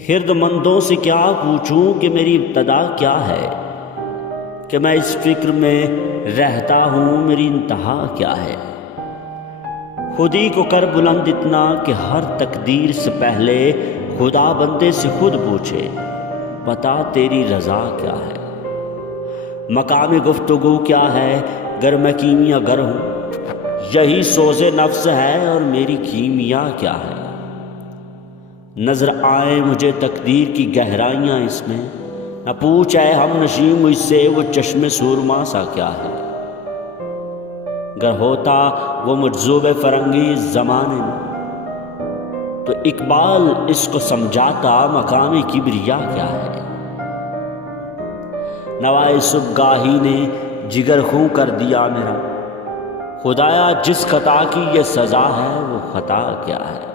हिर्दमंदों से क्या पूछूं कि मेरी इब्तदा क्या है, कि मैं इस फिक्र में रहता हूँ मेरी इंतहा क्या है। खुदी को कर बुलंद इतना कि हर तकदीर से पहले खुदा बंदे से खुद पूछे, बता तेरी रज़ा क्या है। मकाम गुफ्तगू क्या है गर मैं कीमिया गर हूँ, यही सोज़े नफ्स है और मेरी कीमिया क्या है। नज़र आए मुझे तकदीर की गहराइयाँ इसमें, न पूछ है हम नशी मुझसे वो चश्मे सूरमा सा क्या है। गर होता वो मजज़ूब फरंगी ज़माने में, तो इकबाल इसको समझाता मकाम किबरिया क्या है। नवाए सुबगाही ने जिगर खूं कर दिया मेरा, खुदाया जिस खता की ये सज़ा है वो खता क्या है।